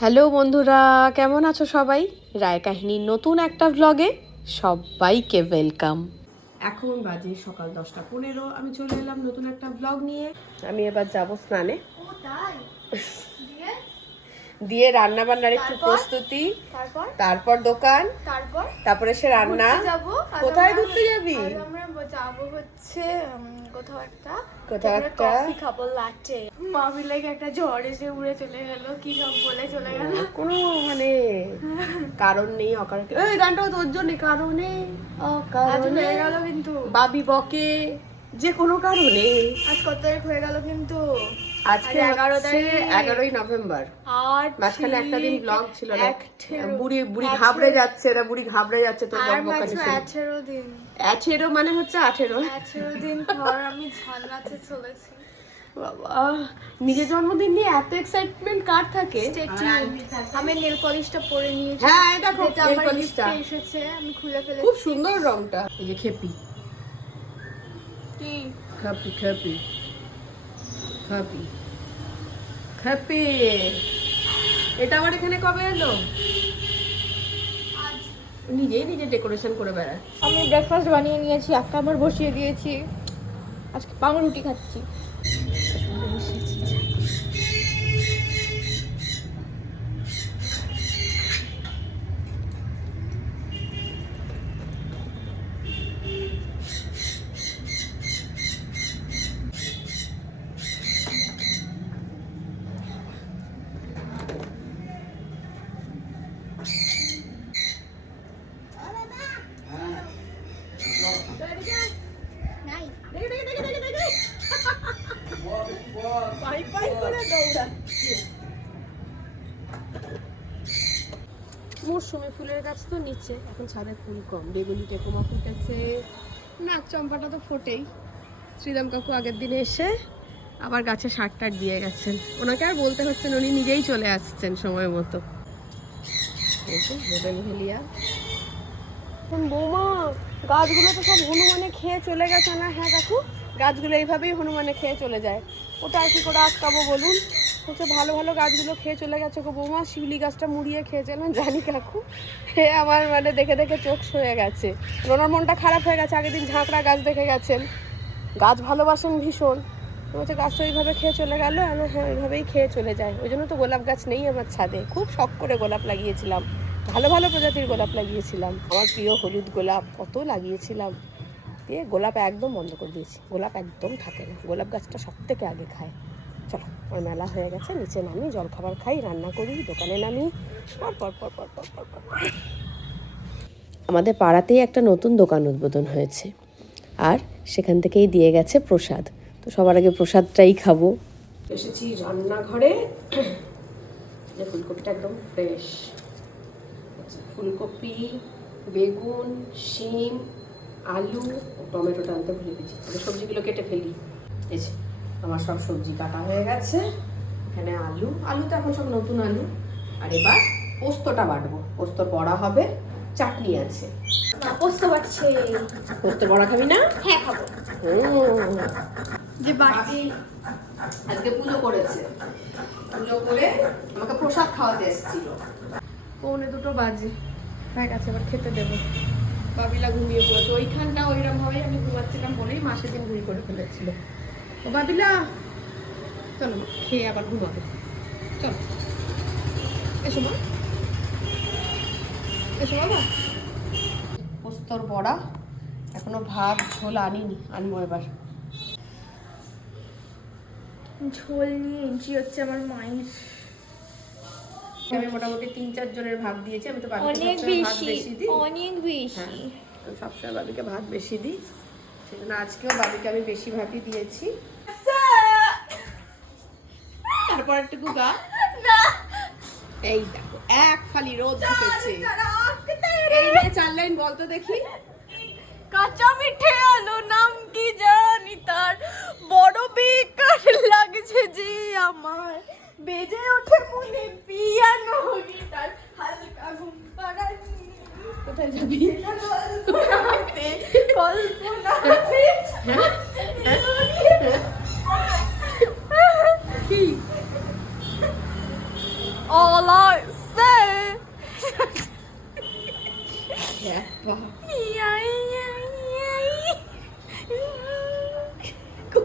Hello বন্ধুরা, কেমন আছো সবাই? রায় কাহিনীর নতুন একটা ব্লগে সবাইকে ওয়েলকাম। এখন বাজে সকাল 10:15। আমি চলে এলাম নতুন একটা ব্লগ নিয়ে। আমি এবার যাব স্নানে। দিয়ে রান্না বান্নার একটু প্রস্তুতি, তারপর দোকান, তারপরে সে রান্না। কোথায় ঘুরতে যাবি? আমরা যাবো হচ্ছে কোথাও একটা কফি খাবো, লাটে। মামি লাগে একটা ঝড় এসে উড়ে চলে গেল, কি সব বলে চলে গেল, কোনো মানে কারণ নেই, অকারণে। এই গানটাও তোর জন্য, কারণে অকারণে হয়ে গেল কিন্তু বাবি বকে, যে কোনো কারণে। আজ কত তারিখ হয়ে গেল কিন্তু? আজকে 11ই নভেম্বর। আর মাঝখানে একটা দিন ব্লগ ছিল না? বুড়ি ঘাবড়ে যাচ্ছে, না বুড়ি ঘাবড়ে যাচ্ছে তোর বকবকানি শুনে। 18 দিন। 18 মানে হচ্ছে 18 দিন পর আমি জান্নাতে চলেছি। বাবা, নিজের জন্মদিন নিয়ে এত এক্সাইটমেন্ট কার থাকে? আমি নেল পলিশটা পরে নিয়েছি। হ্যাঁ, এই দেখো এটা নেল আমার পলিশটা গিফটে এসেছে, আমি খুলে ফেলেছি। খুব সুন্দর রংটা। এই যে খেপি কি খাপি খাপি খাপি খাপি, এটা আমার এখানে কবে এলো? নিজেই নিজে ডেকোরেশন করে বেড়ায়। আমি ব্রেকফাস্ট বানিয়ে নিয়েছি, একটা আমার বসিয়ে দিয়েছি। আজকে পাউরুটি খাচ্ছি। মৌসুমি ফুলের গাছ তো নিচে, এখন ছাদে ফুল কম। বেগুনি টেকোমা ফুটেছে, নাক চম্পাটা তো ফোটেই। শ্রীরাম কাকু আগের দিনে এসে আবার গাছে সার টার দিয়ে গেছেন, ওনাকে আর বলতে হচ্ছে না, উনি নিজেই চলে আসছেন সময় মতো। বৌমা, গাছগুলো তো সব হনুমানে খেয়ে চলে গেছে না? হ্যাঁ কাকু, গাছগুলো এইভাবেই হনুমানে খেয়ে চলে যায়, ওটা আর কি করে আটকাবো বলুন? হচ্ছে ভালো ভালো গাছগুলো খেয়ে চলে গেছে গো বৌমা। শিউলি গাছটা মুড়িয়ে খেয়েছিলাম, জানি কাকু। হে আমার মানে দেখে দেখে চোখ সয়ে গেছে, ওনার মনটা খারাপ হয়ে গেছে। আগের দিন ঝাঁকড়া গাছ দেখে গেছেন, গাছ ভালোবাসেন ভীষণ। হচ্ছে গাছটা ওইভাবে খেয়ে চলে গেল। হ্যাঁ, ওইভাবেই খেয়ে চলে যায়। ওই জন্য তো গোলাপ গাছ নেই আমার ছাদে। খুব শখ করে গোলাপ লাগিয়েছিলাম, ভালো ভালো প্রজাতির গোলাপ লাগিয়েছিলাম। আমার প্রিয় হলুদ গোলাপ কত লাগিয়েছিলাম, দিয়ে গোলাপ একদম বন্ধ করে দিয়েছি। গোলাপ একদম থাকে না, গোলাপ গাছটা সব থেকে আগে খায়। চলো, আমার মেলা হয়ে গেছে, নিচে নামি, জলখাবার খাই, রান্না করি, দোকানে নামি। আমাদের পাড়াতেই একটা নতুন দোকান উদ্বোধন হয়েছে, আর সেখান থেকেই দিয়ে গেছে প্রসাদ। তো সবার আগে প্রসাদটাই খাবো। এসেছি রান্নাঘরে। যে ফুলকপিটা একদম ফ্রেশ, ফুলকপি, বেগুন, শিম, আলু, টমেটোটা আনতে ভুলে গেছি। আমি সবজিগুলো কেটে ফেলি। এই যে আমার সব সবজি কাটা হয়ে গেছে। এখানে আলু তো এখন সব নতুন আলু। আর এবার পোস্তটা বাটবো, পোস্ত বড়া হবে, চাটনি আছে। পোস্ত বাটছে। পোস্ত বড়া খাবি না? হ্যাঁ খাবো। যে বাড়ি আজকে পুজো করেছে, পুজো করে আমাকে প্রসাদ খাওয়াতে এসেছিল। 1:45 বাজে হয়ে গেছে, এবার খেতে দেবো। বাবিলা ঘুমিয়ে পড়েছে ওইখানটা, ওইরকম ভাবেই আমি ঘুমাচ্ছিলাম বলেই মা সেদিন ঘুরি করে ফেলেছিল। ও বাবিলা, চলো মা, খেয়ে আবার ঘুমাবে। চলো, এসো মা, এসো বাবা। পোস্তর বড়া, এখনো ভাত ঝোল আনবো এবার। ঝোল নিয়ে এন্ট্রি হচ্ছে আমার মায়ের। আমি মোটামুটি 3-4 জনের ভাত দিয়েছি। আমি তো অনেক বেশি দিই। আমি সবসময় বাবিকে ভাত বেশি দিই, সেজন্য আজকেও বাবিকে আমি বেশি ভাতই দিয়েছি। তারপর একটু গা এই দেখো, এক ফালি রোদ ঢুকেছে। এই নিয়ে 4 লাইন বলতো দেখি। কাঁচা মিঠে আলো নাম কি জানি তার, বড় বেকার লাগছে যে আমার, বেজে ওঠে মনে পিয়ানো গিটার, হালকা ঘুম পাড়ানি। কোথায় যাবি? কল্পনাতে কি all shall I say?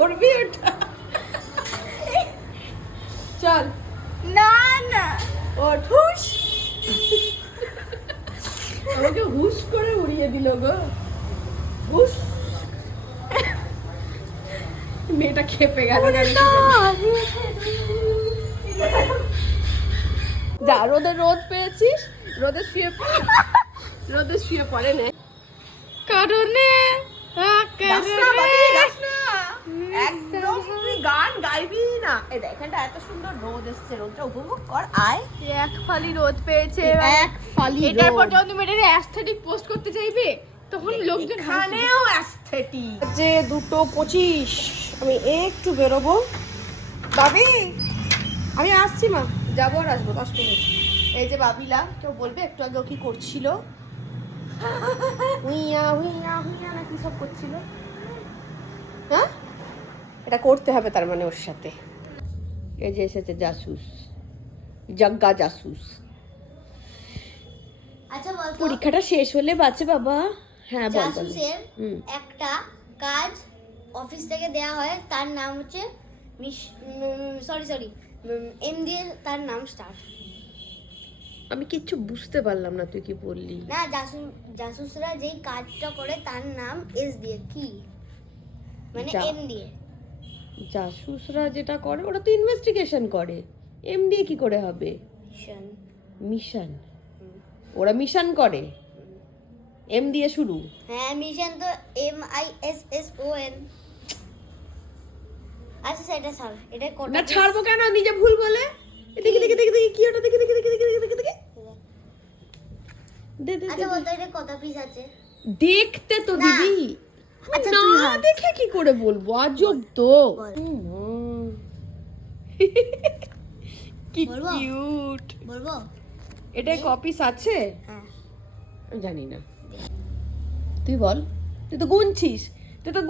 করবি ওটা? চল না না ওঠ। হুশ, আমাকে হুশ করে উড়িয়ে দিল গো। হুশ, মেয়েটা খেপে গেল। যা, রোদ পেয়েছিস, রোদে শুয়ে পড়ে নে। কারণে একদম তুই গান গাইবি না। এই দেখ, এখানটা এত সুন্দর রোদ এসছে, রোদটা উপভোগ কর। আয়, এক ফালি রোদ পেয়েছে। এক ফালি এটার পর রোদ। যখন তুমি এটা অ্যাস্থেটিক পোস্ট করতে চাইবে তখন লোকজন এখানেও অ্যাস্থেটিক। যে 2:25, আমি একটু বেরোবো। বাবি, আমি আসছি মা, যাবো আর আসবো 10 মিনিট। এই যে বাবিলা, কেউ বলবে একটু আগে ও কি করছিল? হুইয়া হুইয়া হুইয়া না কি সব করছিল? হ্যাঁ, এটা করতে হবে তার মানে ওর সাথে। এই যে এসেছে জাসুস, জগ্গা জাসুস। আচ্ছা বলতো, পরীক্ষাটা শেষ হলে বাঁচে বাবা। হ্যাঁ বল বল। জাসুসের হুম। একটা কাজ অফিস থেকে দেয়া হয়, তার নাম হচ্ছে এম দিয়ে তার নাম স্টার্ট। আমি কিচ্ছু বুঝতে পারলাম না, তুই কি বললি? না, জাসুসরা যেই কাজটা করে তার নাম এস দিয়ে, কি মানে এম দিয়ে। জাসুসরা যেটা করে ওরা তো ইনভেস্টিগেশন করে, এম দিয়ে কি করে হবে? মিশন। মিশন, ওরা মিশন করে, এম দিয়ে শুরু। হ্যাঁ, মিশন তো MISSON। আচ্ছা সেটা স্যার, এটা কোটা না ছাড়বো কেন, নিজে ভুল বলে। দেখি দেখি দেখি দেখি কি ওটা, দেখি দেখি দেখি দেখি দেখি দেখি দেখি দে দে আচ্ছা বলতো, এটা কত পিস আছে? দেখতে তো না। দিদি। আচ্ছা, না তুই হাত। দেখে কি করে বলবো, আজব তো। বল। কি বলবো? কিউট। বলবো? এটা কপিস আছে? হ্যাঁ। জানি না, তুই বল। তুই তো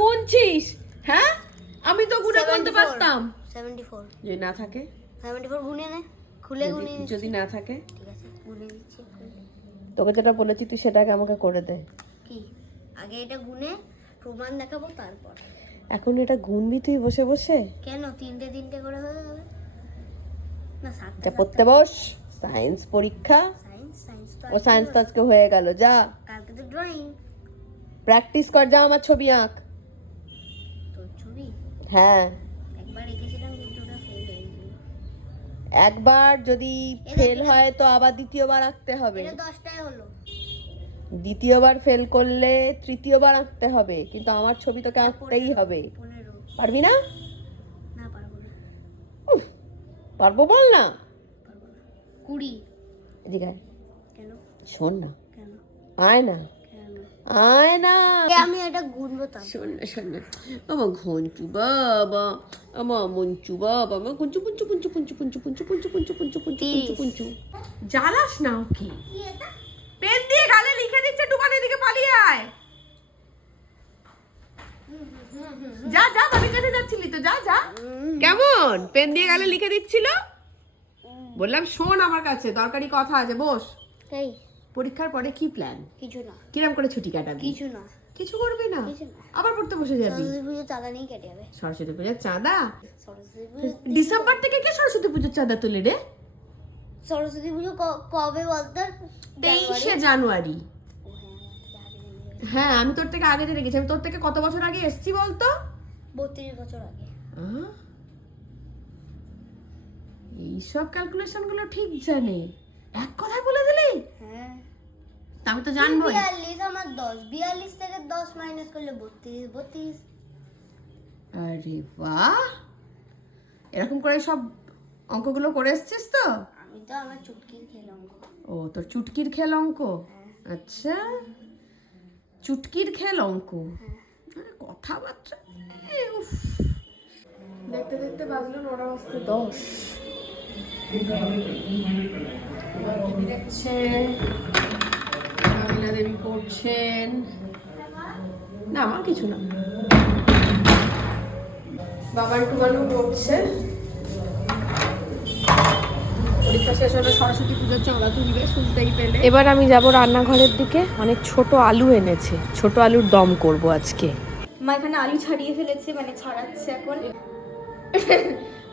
গুনছিস। হ্যাঁ, আমি তো গুনে বলতে 74 পারতাম। 74 যদি না থাকে, 74 গুনে নে, খুলে গুনে নিচ্ছি। যদি না থাকে, ঠিক আছে, গুনে দিচ্ছি এখন। তোকে যেটা বলেছি তুই সেটাকে আমাকে করে দে। কি আগে এটা গুনে প্রমাণ দেখাবো, তারপর। এখন এটা গুনবি তুই বসে বসে? কেন, তিনটে করে হয়ে যাবে না? যা পড়তে বস, সায়েন্স পরীক্ষা। সায়েন্স তো ও সায়েন্স তো আজকে হয়ে গেল, যা কালকে তো ড্রয়িং। প্র্যাকটিস কর, যা আমার ছবি আঁক। তোর ছবি হ্যাঁ, একবার এঁকেছিলাম কিন্তু ওটা ফেল হয়ে গেছিল। একবার যদি ফেল হয় তো আবার দ্বিতীয়বার আঁকতে হবে। এটা 10টায় হলো। দ্বিতীয়বার ফেল করলে তৃতীয়বার আঁকতে হবে, কিন্তু আমার ছবি তোকে আঁকতেই হবে। 15 পারবি না? না, পারবো না। উফ, পারবো বল না। 20 এদিকে আয়। কেন? শোন না, কেন? আয় না, কেন? আয় না। আমি এটা গুনবো তার। শোন না, আমার ঘঞ্চু বাবা, আমার মঞ্চু বাবা, আমার কুঞ্চু কুঞ্চু কুঞ্চু কুঞ্চু কুঞ্চু কুঞ্চু কুঞ্চু কুঞ্চু কুঞ্চু কুঞ্চু কুঞ্চু কুঞ্চু। জ্বালাস না ওকে, কি এটা? পেন দিয়ে গালে লিখে দিচ্ছে, টুকান এদিকে পালিয়ে আয়। যা যা, বাবির কাছে যাচ্ছিলি তো, যা যা। কেমন পেন দিয়ে গালে লিখে দিচ্ছিল? বললাম শোন, আমার কাছে দরকারি কথা আছে, বস। এই পরীক্ষার পরে কি প্ল্যান? কিছু না, কিরম করে ছুটি কাটাবি? কিছু না। কিছু করবি না, কিছু না। আবার পড়তে বসে যাবি। সরস্বতী পুজো চাঁদা নেই, কেটে যাবে। সরস্বতী পূজার চাঁদা? সরস্বতী পুজো ডিসেম্বর থেকে কে সরস্বতী পুজোর চাঁদা তোলে রে? সরস্বতী পুজো কবে বলতো? 23শে জানুয়ারি। ও হ্যাঁ, আমার থেকে আগে জেনে গেছে। হ্যাঁ, আমি তোর থেকে আগে জেনে গেছি। আমি তোর থেকে কত বছর আগে এসেছি বলতো? 32 বছর আগে। এইসব ক্যালকুলেশন গুলো ঠিক জানে, এক কথায় বলে দিলি। হ্যাঁ, আমি তো জানবোই। 42 আমার 10, 42 থেকে 10 মাইনাস করলে 32। আরে বাহ, এরকম করে সব অঙ্কগুলো করে এসছিস তো? আমি তো আমার চুটকির খেলাম। ও, তোর চুটকির খেল অঙ্ক। আচ্ছা, চুটকির খেল অঙ্ক। কথাবার্তা দেখতে দেখতে বাজলো 9:10। দেখছে কামিলা দেবী পড়ছেন। না, আমার কিছু না। বাবার টুবালু পড়ছে। পরীক্ষা শেষ হলো, সরস্বতী পুজোর চাঁদা তুলবে, শুনতেই পেলে। এবার আমি যাব রান্নাঘরের দিকে। অনেক ছোট আলু এনেছে, ছোট আলুর দম করব আজকে। মা এখানে আলু ছাড়িয়ে ফেলেছে, মানে ছাড়াচ্ছে এখন।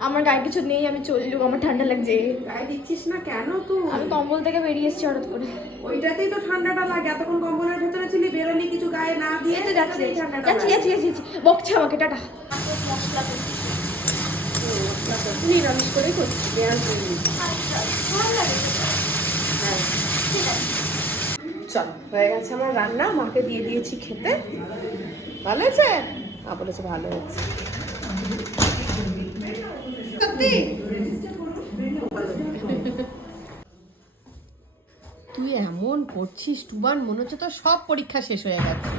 আমার গায়ে কিছু নেই, আমি চললুম, আমার ঠান্ডা লাগছে। গায়ে দিচ্ছিস না কেন তুই? আমি কম্বল থেকে বেরিয়ে এসেছি হঠাৎ করে। ওইটাতেই তো ঠান্ডাটা লাগে, এতক্ষণ কম্বলের ভেতরে ছিলি, বেরোলি কিছু গায়ে না দিয়ে। এই তো যাচ্ছি এটাতেই ঠান্ডাটা যাচ্ছি লাগে। যাচ্ছি যাচ্ছি বকছে আমাকে, টাটা। নিরামিষ করেই করছি, পেঁয়াজ দিইনি। চল, হয়ে গেছে আমার রান্না, মাকে দিয়ে দিয়েছি খেতে। ভালো হয়েছে? মা বলেছে ভালো হয়েছে। সত্যি? তুই এমন করছিস টুবান, মনে হচ্ছে তো সব পরীক্ষা শেষ হয়ে গেছে।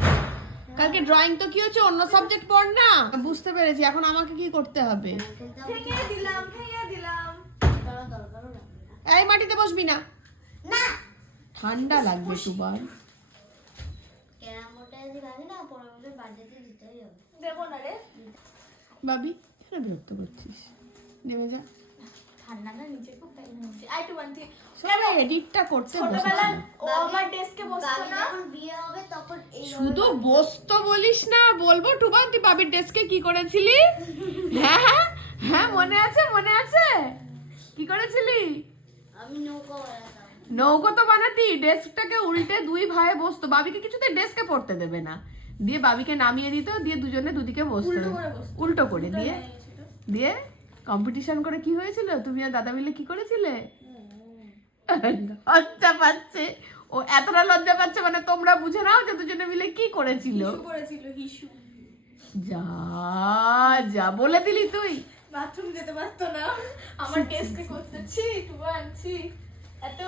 কালকে ড্রয়িং তো কি হচ্ছে, অন্য সাবজেক্ট পড় না। বুঝতে পেরেছি, এখন আমাকে কি করতে হবে? ভেঙে দিলাম। এই মাটিতে বসবি না, না ঠান্ডা লাগবে টুবান। ক্যারাম বোর্ডে যদি গাড়ি না পরে বলে বাজেতে দিতেই হবে। দেবো না রে, বাবি কেন বিরক্ত করছিস? নেমে যা। ঠান্ডা না নিচে খুব টাইম হচ্ছে। আই টু বান্তি সবাই এডিটটা করতে ছোটবেলা বসেছিল। ও আমার ডেস্কে বসতো বাবি না। যখন বিয়ে হবে তখন এই শুধু বসতো বলিস না, বলবো টুবান তুই বাবির ডেস্কে কি করেছিলি? হ্যাঁ হ্যাঁ হ্যাঁ, মনে আছে মনে আছে, কি করেছিলি? আমি নৌকা বানাতাম। নৌকো তো বানাতি, ডেস্কটাকে উল্টে দুই ভাই বসতো, বাবিকে কিছুতে ডেস্কে পড়তে দেবে না, দিয়ে বাবিকে নামিয়ে দিত, দিয়ে দুজনে দুদিকে বসতো, উল্টো করে দিয়ে দিয়ে কম্পিটিশন করে কি হয়েছিল, তুমি আর দাদা মিলে কি করেছিলে? লজ্জা পাচ্ছে ও, এতটা লজ্জা পাচ্ছে, মানে তোমরা বুঝে নাও যে দুজনে মিলে কি করেছিল। করেছিল হিসু। যা যা বলে দিলি তুই। বাথরুম যেতে পারতো না, আমার ডেস্কে করতেছি টুবা আনছি। এত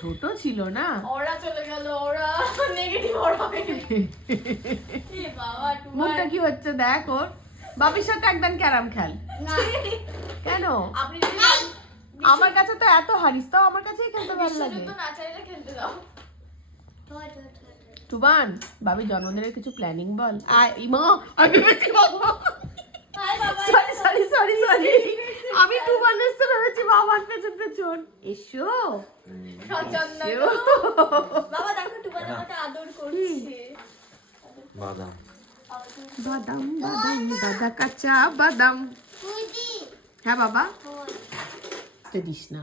ছোট ছিল না। ওরা চলে গেল, ওরা নেগেটিভ ওরা হয়ে গেল। এ বাবা টুবা মুখটা কি হচ্ছে দেখ ওর। বাবির সাথে একদম ক্যারাম খেল। না কেন? আপনি যদি আমার কাছে তো এত হারিস, তাও আমার কাছেই খেলতে ভালো লাগে। বিশ্বযুদ্ধ না চাইলে খেলতে দাও। থয় থয় থয় টুবান, বাবি জন্মদিনের কিছু প্ল্যানিং বল। ইমা আমি ভেবেছি বাবা, হাই বাবা, সরি সরি সরি সরি, আমি টুবানের সাথে ভেবেছি বাবার পেছন পেছন। এসো চন্দন এসো। বাবা দেখো টুবা আমাকে আদর করছে। বাদাম বাদাম বাদাম দাদা কাঁচা বাদাম। তুই দি হ্যাঁ বাবা, থয়। তুই দিস না।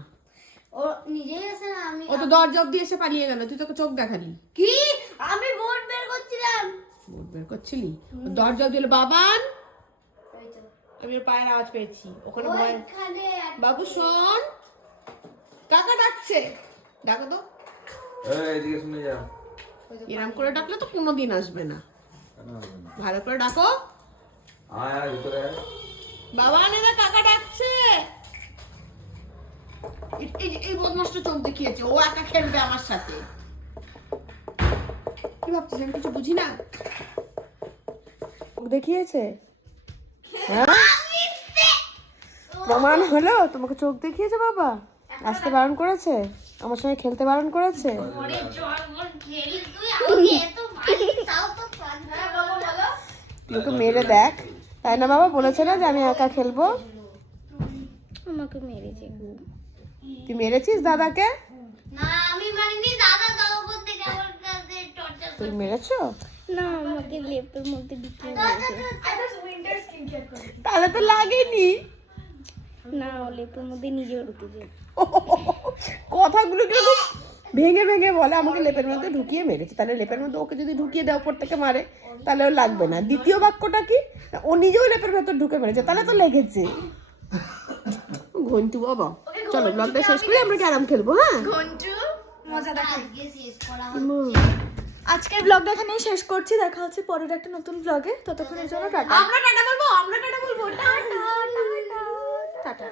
ও নিজেই আসে না, আমি ও তো দরজা অব্দি এসে পালিয়ে গেল, তুই তোকে চোখ দেখালি। কি আমি বোর্ড বের করছিলাম। বোর্ড বের করছিলি, ও দরজা অব্দি এলো। বাবান, ওই তো আমি ওর পায়ের আওয়াজ পেয়েছি ওখানে। ভয়। ওইখানে বাবু শোন, কাকা ডাকছে, ডাকো তো। এদিকে শুনে যাও। এরম করে ডাকলে তো কোনোদিন আসবে না, কেন হবে না? ভালো করে ডাকো। আয় আয় ভিতরে আয়। বাবা নেনা কাকা ডাকছে। এই বদমাসটা চোখ দেখিয়েছে, ও একা খেলবে আমার সাথে। কি ভাবছিস আমি কিছু বুঝি না? চোখ দেখিয়েছে, হ্যাঁ প্রমাণ হলো, তোমাকে চোখ দেখিয়েছে বাবা, আসতে বারণ করেছে, আমার সঙ্গে খেলতে বারণ করেছে। পরে জল মন খেলি তুই আমাকে এত মারি তাও তো পারবি না। বাবা বলো তুই ওকে মেরে দেখ, তাই না বাবা? বলেছে না যে আমি একা খেলবো। আমাকে মেরেছে খুব। তুই মেরেছিস দাদাকে? না আমি মারিনি, দাদা দাও করতে আমার কাছে টর্চার তুই মেরেছো? না আমাকে লেপের মধ্যে ঢুকিয়ে I just winter skin care করি। তাহলে তো লাগেনি। না ও লেপের মধ্যে নিজে ঢুকেছে। কথাগুলো কিন্তু ভেঙে ভেঙে বলে, আমাকে লেপের মধ্যে ঢুকিয়ে মেরেছে। তাহলে লেপের মধ্যে ওকে যদি ঢুকিয়ে দেয় ওপর থেকে মারে, তাহলে ও লাগবে না। দ্বিতীয় বাক্যটা কি? ও নিজেও লেপের ভেতর ঢুকে মেরেছে, তাহলে তো লেগেছে। ঘন্টু বাবা, চলো ব্লগটা শেষ করে আমরা ক্যারাম খেলবো। হ্যাঁ ঘন্টু মজা দেখাই। আজকে শেষ করা আজকের ব্লগটা এখানেই শেষ করছি, দেখা হচ্ছে পরের একটা নতুন ব্লগে। ততক্ষণের জন্য টাটা। আমরা টাটা বলবো, আমরা টাটা বলবো। Tata tata.